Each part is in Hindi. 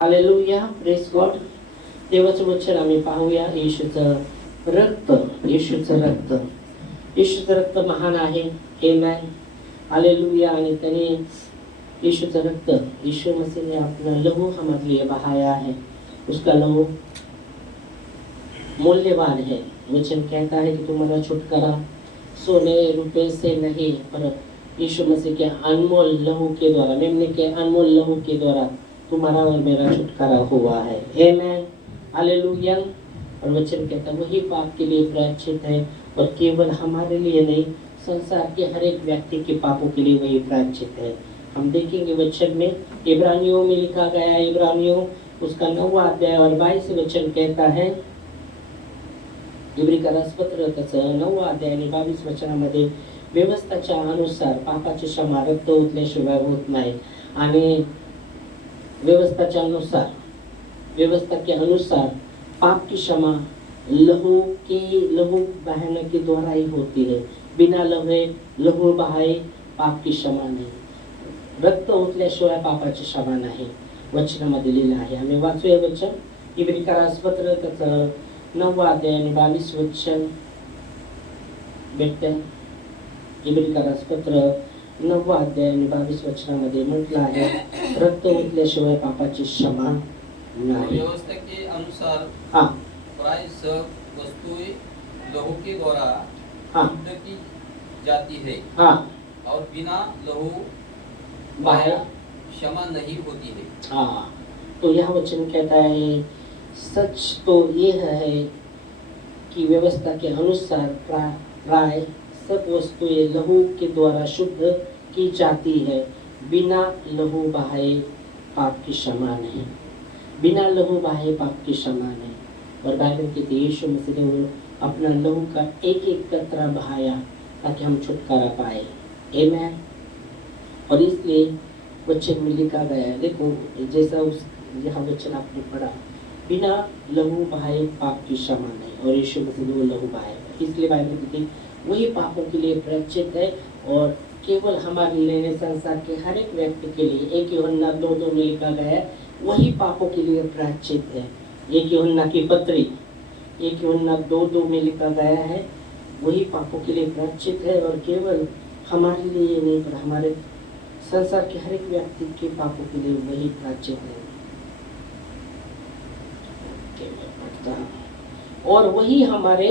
Hallelujah, press God. देवाचं वचन आम्ही पाहूया. येशूचं रक्त, येशूचं रक्त, येशूचं रक्त महान आहे. आमेन. हालेलुया. आणि त्याने यीशु रक्त, यीशु मसीह ने अपना लहू हमारे लिए बहाया है. उसका लहू मूल्यवान है. वचन कहता है कि तुम्हारा छुटकारा सोने रुपए से नहीं, पर यीशु मसीह के अनमोल लहू के द्वारा, मेमने के अनमोल लहू के द्वारा तुम्हारा और मेरा छुटकारा हुआ है. आमेन. हालेलुया. और वचन कहता है वही पाप के लिए प्रायश्चित है, और केवल हमारे लिए नहीं, संसार के हर एक व्यक्ति के पापों के लिए वही प्रायश्चित है. हम देखेंगे वचन में, इब्रानियों में लिखा गया, इब्रानियों उसका 9वां अध्याय और 22 वचन कहता है. इब्रिकारासपत्र त्याचं 9वां अध्याय आणि 22 वचनामध्ये व्यवस्थेच्या अनुसार पापाची क्षमा रक्त ओतल्याशिवाय होत नाही. आणि व्यवस्था के अनुसार पाप की क्षमा लहू बहाने के द्वारा ही होती है. बिना लहू बहाए पाप की क्षमा नाही. रक्त ओतल्याशिवाय पापाची क्षमा नाही, वचनामध्ये लिहिलं आहे. आम्ही वाचूया वचन. इब्रिकारासपत्र त्याचं 9वां अध्याय आणि 22 वचन भेटतं. इब्रिकारासपत्र 9वां अध्याय आणि 22 वचनामध्ये म्हटलं आहे, रक्त ओतल्याशिवाय पापाची क्षमा नहीं. व्यवस्था के अनुसार हाँ प्राय सब वस्तुएं लहू के द्वारा हाँ शुद्ध की जाती है, हाँ और बिना लहू बहाए क्षमा नहीं होती है. हाँ. तो यह वचन कहता है, सच तो यह है कि व्यवस्था के अनुसार प्राय सब वस्तुएं लहू के द्वारा शुद्ध की जाती है, बिना लहू बहाए पाप की क्षमा नहीं. बिना लहू बहाए पाप की क्षमा नहीं. और बाइबल कहती है यीशु मसीह ने अपना लहू का एक एक कतरा बहाया ताकि हम छुटकारा पाए. आमेन. और इसलिए वचन में लिखा गया है, देखो जैसा उस यह वचन आपने पढ़ा, बिना लहू बहाए पाप की क्षमा नहीं, और यीशु मसीह ने वो लहू बहाया. इसलिए बाइबल कहती है वही पापों के लिए प्रायश्चित है, और केवल हमारे लिए, संसार के हर एक व्यक्ति के लिए. 1 यूहन्ना 2:2 में लिखा गया है, वही पापों के लिए प्रायश्चित है. 1 यूहन्ना की पत्री 1 यूहन्ना 2:2 में लिखा गया है, वही पापों के लिए प्रायश्चित है, और केवल हमारे लिए नहीं, पर हमारे संसार के हर एक व्यक्ति के पापों के लिए वही प्रायश्चित है. और वही हमारे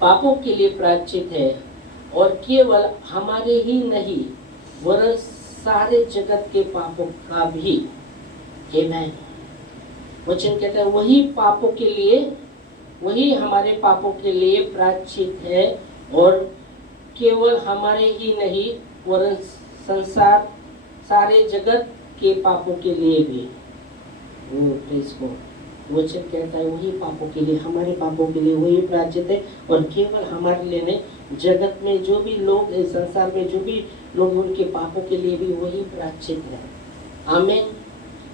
पापों के लिए प्रायश्चित है, और केवल हमारे ही नहीं, वरन सारे जगत के पापों का भी. आमेन. वचन कहता है वही पापों के लिए, वही हमारे पापों के लिए प्रायश्चित है, और केवल हमारे ही नहीं, वरन संसार सारे जगत के पापों के लिए भी. वचन कहता है वही पापों के लिए, हमारे पापों के लिए वही प्रायश्चित है, और केवल हमारे लिए नहीं, जगत में जो भी लोग, संसार में जो भी लोग, उनके पापों के लिए भी वही प्रायश्चित है. आमीन.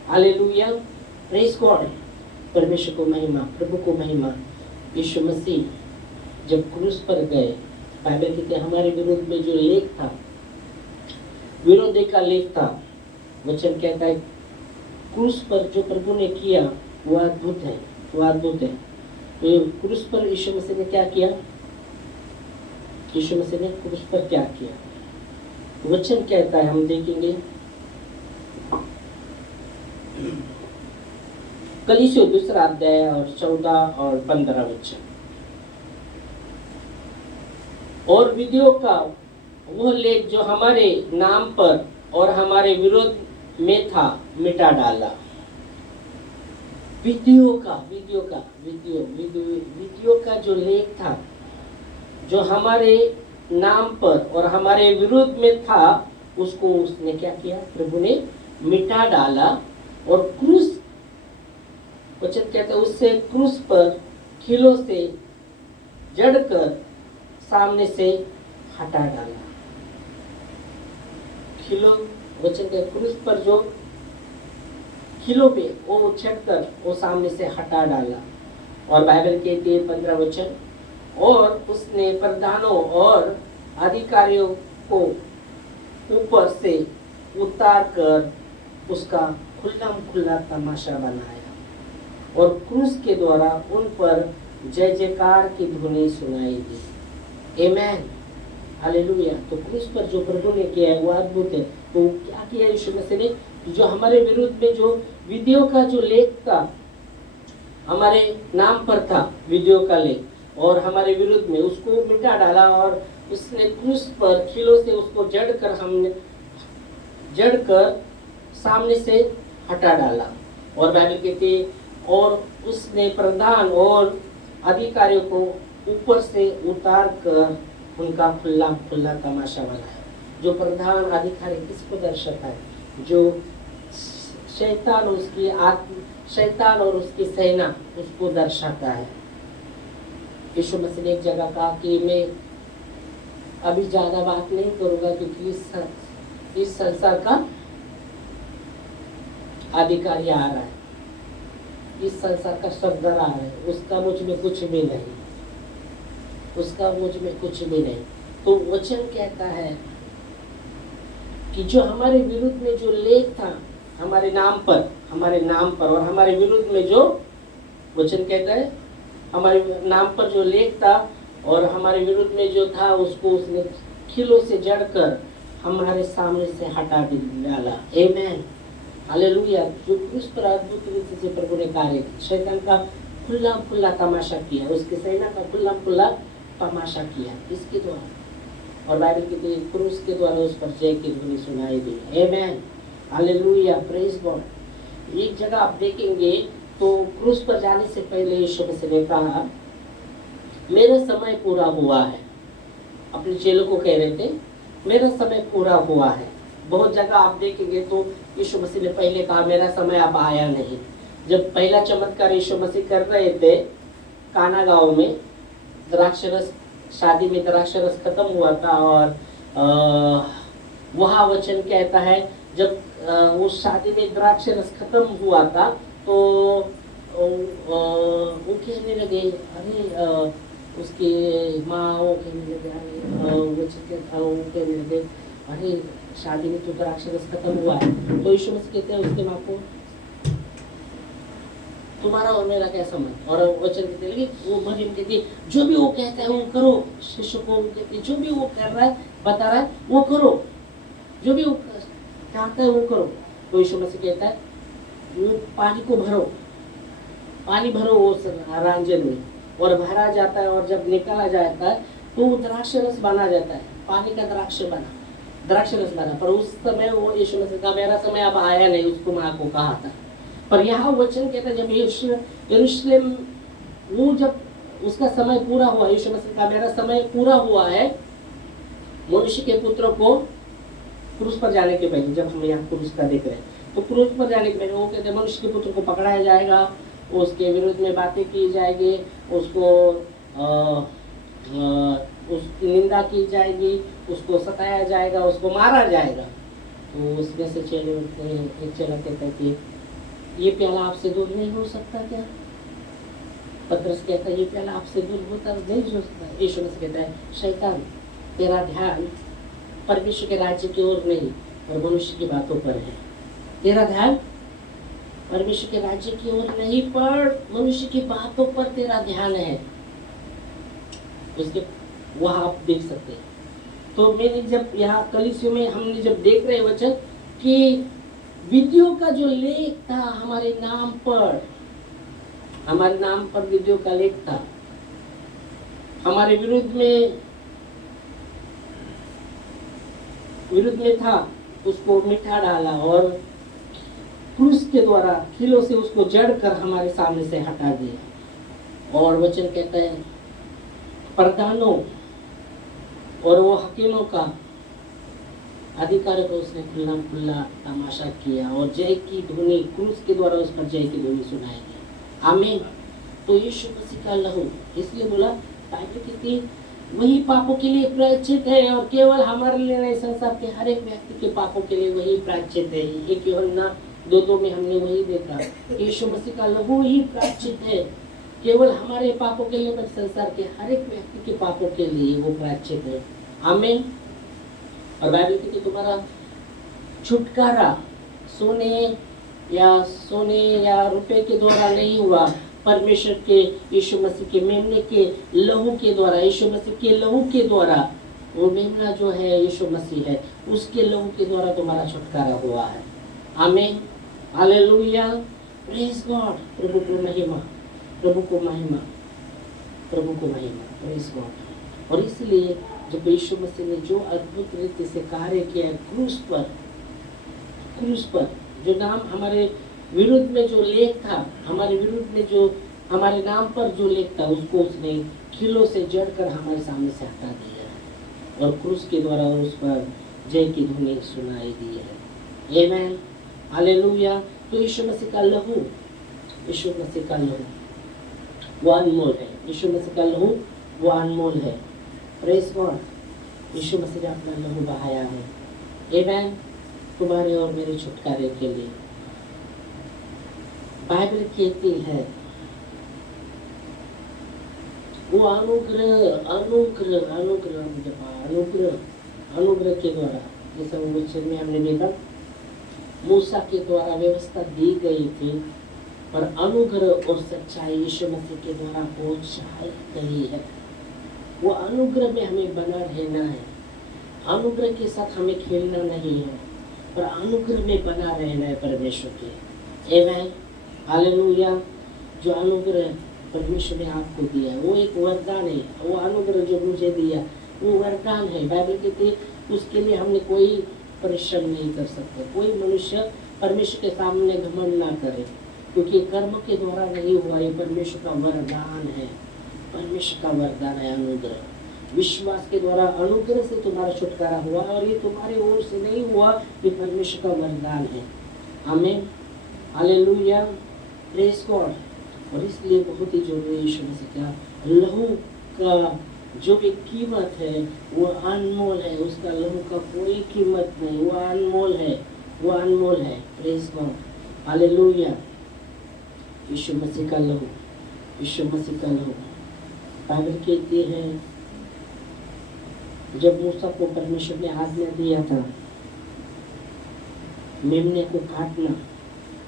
हालेलुया. Praise God. परमेश्वर को महिमा, प्रभु को महिमा. यीशु मसीह जब क्रूस पर गए, बाइबल कहते हमारे विरोध में जो लेख था, विरोधी का लेख था, वचन कहता है क्रूस पर जो प्रभु ने किया वो अद्भुत है, वो अद्भुत है. तो क्रूस पर यीशु मसीह ने क्या किया? यीशु मसीह ने क्रूस पर क्या किया? वचन कहता है, हम देखेंगे कलीसियों 2 अध्याय और 14 और 15 वचन. और विधियों का वो लेख जो हमारे नाम पर और हमारे विरोध में था, मिटा डाला. विधियों का जो लेख था, जो हमारे नाम पर और हमारे विरोध में था, उसको उसने क्या किया? प्रभु ने मिटा डाला. और क्रूस, वचन कहते हैं उससे क्रूस पर खीलों से जड़कर सामने से हटा डाला. खीलों, वचन के क्रूस पर जो खीलों पे वो छेड़कर वो सामने से हटा डाला. और बाइबल कहती है 15 वचन, और उसने प्रधानों और अधिकारियों को ऊपर से उतार कर उसका खुला खुला तमाशा बनाया और क्रूस के द्वारा उन पर जय जयकार की ध्वनि सुनाई दी। आमीन, हालेलुया। तो क्रूस पर जो प्रभु ने किया है वो अद्भुत है। तो क्या किया यीशु मसीह ने? जो हमारे विरुद्ध में जो विधियों का जो लेख था, हमारे नाम पर था विधियों का लेख, और हमारे विरुद्ध में उसको मिटा डाला और उसने क्रूस पर खीलों से उसको जड़कर सामने से हटा डाला। और बाइबल कहती है और उसने प्रधान और अधिकारियों को ऊपर से उतार कर उनका खुला खुला तमाशा बनाया। जो प्रधान अधिकारी किसको दर्शाता है? जो शैतान और उसकी सेना उसको दर्शाता है। यीशु मसीह ने एक जगह कहा कि मैं अभी ज्यादा बात नहीं करूंगा क्योंकि इस संसार का अधिकारी आ रहा है, इस संसार का सरदार आ रहा है, उसका मुझ में कुछ भी नहीं, उसका मुझ में कुछ भी नहीं। तो वचन कहता है कि जो हमारे विरुद्ध में जो लेख था हमारे नाम पर और हमारे विरुद्ध में जो वचन कहता है हमारे नाम पर जो लेख था और हमारे विरुद्ध में जो था उसको उसने खीलों से जड़कर हमारे सामने से हटा डाला। आमीन, हालेलुया। जो क्रूस पर अद्भुत रूप से प्रभु ने कार्य किया, शैतान का खुला खुला तमाशा किया, उसकी सेना का खुला खुला तमाशा किया इसके द्वारा, और बाइबल की क्रूस के द्वारा उस पर जय की ध्वनि सुनाई दी। आमीन, हालेलुया, प्रेज गॉड। एक जगह आप देखेंगे तो क्रूस पर जाने से पहले यीशु मसीह ने कहा मेरा समय पूरा हुआ है। अपने चेलों को कह रहे थे मेरा समय पूरा हुआ है। बहुत जगह आप देखेंगे तो यीशु मसीह ने पहले कहा मेरा समय अब आया नहीं। जब पहला चमत्कार यीशु मसीह कर रहे थे काना गांव में, द्राक्षरस शादी में द्राक्षरस खत्म हुआ था, और वहाँ वचन कहता है जब उस शादी में द्राक्षरस खत्म हुआ था तो वो कहने लगे, अरे उसकी माँ वो कहने लगे, वो कहने लगे अरे शादी में तो द्राक्षरस खत्म हुआ है। तो यीशु मसीह कहते हैं उसके माँ को तुम्हारा और मेरा क्या संबंध? और वचन कहते लगे वो मरियम कहती जो भी वो कहता है वो करो। शिशु को कहती जो भी वो कर रहा है बता रहा है वो करो, जो भी वो चाहता है वो करो। तो यीशु मसीह कहता है वो पानी को भरो, पानी भरो वो रांझन में, और भरा जाता है और जब निकाला जाता है तो वो द्राक्षरस बना जाता है, पानी का द्राक्षरस बना। पर उस समय वो यीशु मसीह का मेरा समय अब आया नहीं, उसको माँ को कहा था। पर यहाँ वचन कहता है जब यरूशलेम वो जब उसका समय पूरा हुआ, यीशु मसीह का मेरा समय पूरा हुआ है, मनुष्य के पुत्र को क्रूस पर जाने के पहले, जब हम यहाँ क्रूस का देख रहे हैं तो क्रूस पर जाने के पहले वो कहते हैं मनुष्य के पुत्र को पकड़ाया जाएगा, उसके विरुद्ध में बातें की जाएगी, उसको उसकी निंदा की जाएगी, उसको सताया जाएगा, उसको मारा जाएगा। तो उसमें से एक चेला कहता है कि ये प्याला आपसे दूर नहीं हो सकता क्या? पतरस कहता है ये प्याला आपसे दूर होता नहीं हो सकता। यीशु मसीह कहता है शैतान तेरा ध्यान परमेश्वर के राज्य की ओर नहीं और मनुष्य की बातों पर है। तेरा ध्यान परमेश्वर के राज्य की ओर नहीं पर मनुष्य की बातों पर तेरा ध्यान है। उसके वहां आप देख सकते हैं। तो मैंने जब यहाँ कलीसिया में हमने जब देख रहे वचन कि विधियों का जो लेख था हमारे नाम पर विधियों का लेख था, हमारे विरुद्ध में था, उसको मिटा डाला और क्रूस के द्वारा खीलों से उसको जड़कर हमारे सामने से हटा दिया। और वचन कहता है प्रधानों और वो हकीमों का अधिकारों को उसने खुला खुला तमाशा किया और जय की ध्वनि क्रूस के द्वारा उस पर जय की ध्वनि सुनाई गई। आमीन। तो यीशु मसीह का लहू, इसलिए बोला बाइबल कहती वही पापों के लिए प्रायश्चित है, और केवल हमारे लिए नहीं संसार के हर एक व्यक्ति के पापों के लिए वही प्रायश्चित है। एक यूहन्ना 2:2 में हमने वही देखा, यीशु मसीह का लहू ही प्रायश्चित है, केवल हमारे पापों के लिए, संसार के हर एक व्यक्ति के पापों के लिए वो प्रायश्चित है। आमीन। और बाइबल कहती तुम्हारा छुटकारा सोने या सोने या रुपए के द्वारा नहीं हुआ, परमेश्वर के यीशु मसीह के मेमने के लहू के द्वारा, यीशु मसीह के लहू के द्वारा, वो मेमना जो है यीशु मसीह है, उसके लहू के द्वारा तुम्हारा छुटकारा हुआ है। आमीन, हालेलुया, प्रेज गॉड। प्रभु को महिमा, प्रभु को महिमा, प्रभु को महिमा, प्रेज गॉड। और इसलिए जब यीशु मसीह ने जो अद्भुत रीति से कार्य किया है क्रूस पर जो नाम हमारे विरुद्ध में जो लेख था, हमारे विरुद्ध में जो हमारे नाम पर जो लेख था, उसको उसने खिलों से जड़कर हमारे सामने से हटा दिया है और क्रूस के द्वारा उस पर जय की ध्वनि सुनाई दी है। आमीन, हालेलुया। तो यीशु मसीह का लहू, यीशु मसीह का लहू वो अनमोल है, यीशु मसीह का लहू वो अनमोल है। प्रेज गॉड, यीशु मसीह ने अपना लहू बहाया है। आमीन, तुम्हारे और मेरे छुटकारे के लिए। बाइबल कहती है वो अनुग्रह अनुग्रह अनुग्रह अनुग्रह अनुग्रह के द्वारा, जैसा वो वचन में हमने देखा, मूसा के द्वारा व्यवस्था दी गई थी, पर अनुग्रह और सच्चाई यीशु मसीह के द्वारा पहुंचाई गई है। वो अनुग्रह में हमें बना रहना है, अनुग्रह के साथ हमें खेलना नहीं है, पर अनुग्रह में बना रहना है परमेश्वर के। आमीन, हालेलुया। जो अनुग्रह परमेश्वर ने आपको दिया है वो एक वरदान है। वो अनुग्रह जो मुझे दिया वो वरदान है। बाइबल कहती है उसके लिए हमने कोई परिश्रम नहीं कर सकते। कोई मनुष्य परमेश्वर के सामने घमंड ना करे, क्योंकि कर्म के द्वारा नहीं हुआ, ये परमेश्वर का वरदान है। परमेश्वर का वरदान है अनुग्रह। विश्वास के द्वारा अनुग्रह से तुम्हारा छुटकारा हुआ, और ये तुम्हारी ओर से नहीं हुआ, ये परमेश्वर का वरदान है। आमीन, हालेलुया, प्रेज गॉड। और इसलिए बहुत ही जरूरी है यीशु मसीह का लहू का जो भी कीमत है वो अनमोल है। उसका लहू का कोई कीमत नहीं, वो अनमोल है, वो अनमोल है। Praise God, hallelujah. Yeshu Masih का लहू, यीशु मसीह का लहू। बाइबल कहती है जब मूसा को परमेश्वर ने आज्ञा दिया था मेमने को काटना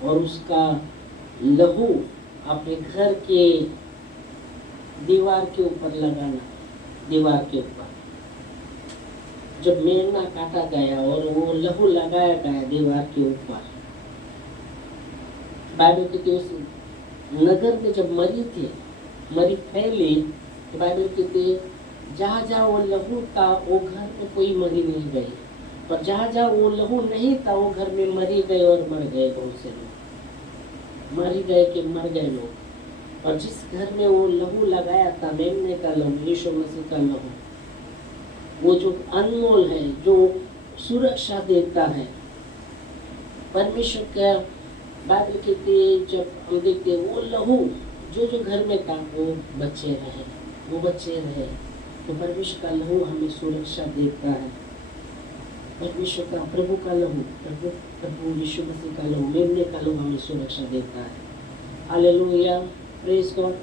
और उसका लहू अपने घर के दीवार के ऊपर लगाना, दीवार के ऊपर जब मेमना काटा गया और वो लहू लगाया गया दीवार के ऊपर, बाइबल कहती उस नगर में जब मरी फैली, तो बाइबल कहती जहाँ जहाँ वो लहू था वो घर में कोई मरी नहीं गई, पर जहाँ जहाँ वो लहू नहीं था वो घर में मरी गए और मर गए। बहुत से लोग मर गए कि मर गए लोग। और जिस घर में वो लहू लगाया था, मेमने का लहू, यीशु मसीह का लहू, वो जो अनमोल है, जो सुरक्षा देता है परमेश्वर का। बाइबल कहती है जब हम देखते हैं वो लहू जो जो घर में था वो बचे रहे। तो परमेश्वर का लहू हमें सुरक्षा देता है। परमेश्वर का, प्रभु का लहू, प्रभु यीशु मसीह का लहू, मेमने का लहू हमें सुरक्षा देता है। Hallelujah, praise God.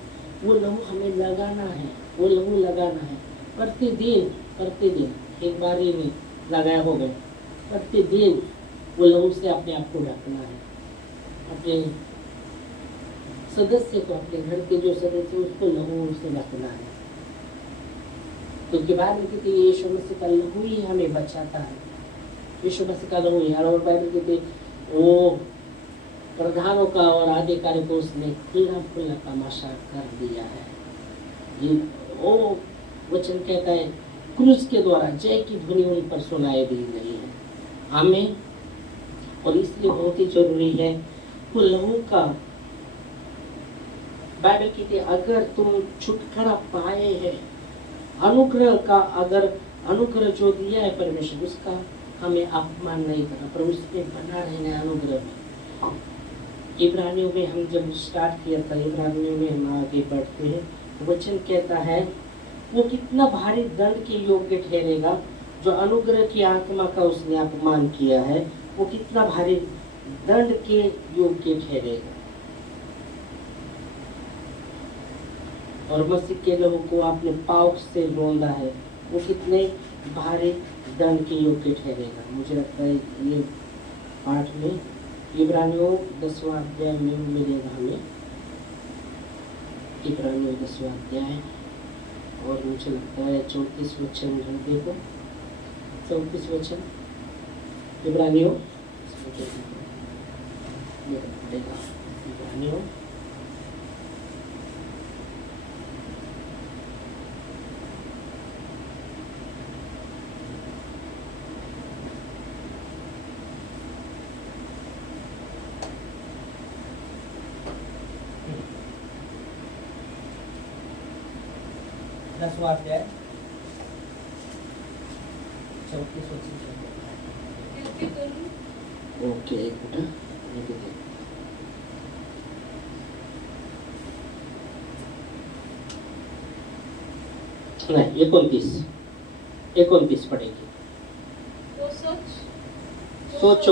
वो लहू हमें लगाना है, वो लहू लगाना है प्रतिदिन एक बार ही नहीं लगाया हो गए, प्रतिदिन वो लहू से अपने आप को ढकना है। अपने सदस्य को, अपने घर के जो सदस्य उसको लहू से ढकना है, क्योंकि बाइबल कहती है यीशु मसीह का लहू ही हमें बचाता है। यीशु मसीह का लहू यार। और बाइबल कहती वो प्रधानों का और अधिकारी को उसने खुला तमाशा कर दिया है। ये वो वचन कहता है क्रूस के द्वारा जय की ध्वनि उन पर सुनाई दी गई है। आमीन। और इसलिए बहुत ही जरूरी है वो लहू का। बाइबल कहती है अगर तुम छुटकारा पाए हैं, अनुग्रह का, अगर अनुग्रह जो दिया है परमेश्वर उसका हमें अपमान नहीं करना, पर उसमें बना रहना अनुग्रह में। इब्रानियों में हम जब स्टार्ट किया था, इब्रानियों में हम आगे बढ़ते हैं, वचन कहता है वो कितना भारी दंड के योग्य ठहरेगा जो अनुग्रह की आत्मा का उसने अपमान किया है, वो कितना भारी दंड के योग्य ठहरेगा। और मसीह के लहू को आपने पाँव से रोंदा है, वो कितने भारी दंड के योग्य ठहरेगा। मुझे लगता है ये पाठ में इब्रानियों 10वां अध्याय में मिलेगा हमें, इब्रानियों 10वां अध्याय, और मुझे लगता है 34 वचन देखो, 34 वचन इब्रानियों इब्रानियों 10वां अध्याय 34 वचन। ओके, एक मिनट, नहीं 29 पड़ेगी। तो सोचो, सोच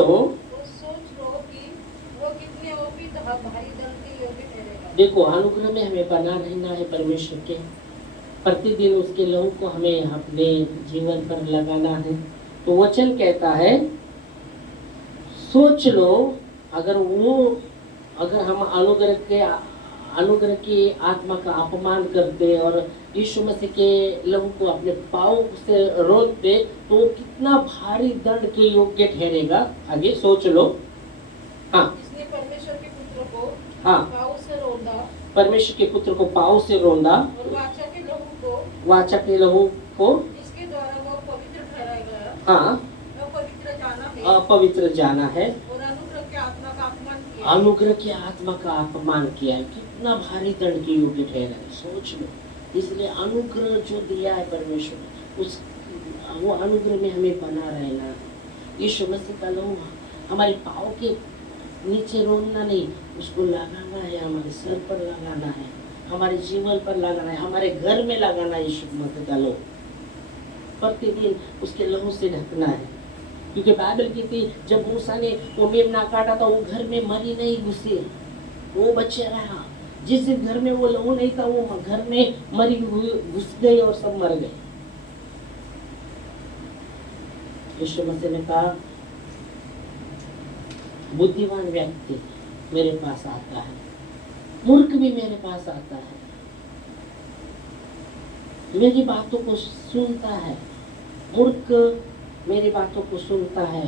लो कि वो कितने भारी दल के योग्य ठहरेगा। देखो अनुग्रह में हमें बना रहना है परमेश्वर के, प्रतिदिन उसके लहू को हमें अपने जीवन पर लगाना है। तो वचन कहता है सोच लो, अगर हम अनुग्रह की आत्मा का अपमान करते और यीशु मसीह के लहू को अपने पाँव से रोकते तो वो कितना भारी दंड के योग्य ठहरेगा। आगे सोच लो। हाँ, इसने परमेश्वर के पुत्र को हाँ, पाँव से रौंदा, परमेश्वर के पुत्र को पाँव से रौंदा और वाचा के लहू को इसके द्वारा वो पवित्र ठहराया गया, हाँ, अपवित्र जाना है और अनुग्रह की आत्मा का अपमान किया। अनुग्रह की आत्मा का अपमान किया है। कितना भारी दंड के योग्य ठहरा है, सोच लो। इसलिए अनुग्रह जो दिया है परमेश्वर ने, वो अनुग्रह में हमें बना रहना है। यीशु मसीह का लहू हमारे पाँव के नीचे रोना नहीं, उसको लगाना है, हमारे सर पर लगाना है, हमारे जीवन पर लगाना है, हमारे घर में लगाना है। यीशु मसीह का लहू प्रतिदिन उसके लहू से ढकना है। क्योंकि बाइबल कहती जब मूसा ने वो मेमना काटा था, वो घर में मरी नहीं, घुसी, वो बचे रहा। जिस घर में वो लहू नहीं था, वो घर में मरी हुई घुस गई और सब मर गए। यीशु मसीह ने कहा बुद्धिमान व्यक्ति मेरे पास आता है, मूर्ख भी मेरे पास आता है, मेरी बातों को सुनता है। मूर्ख मेरी बातों को सुनता है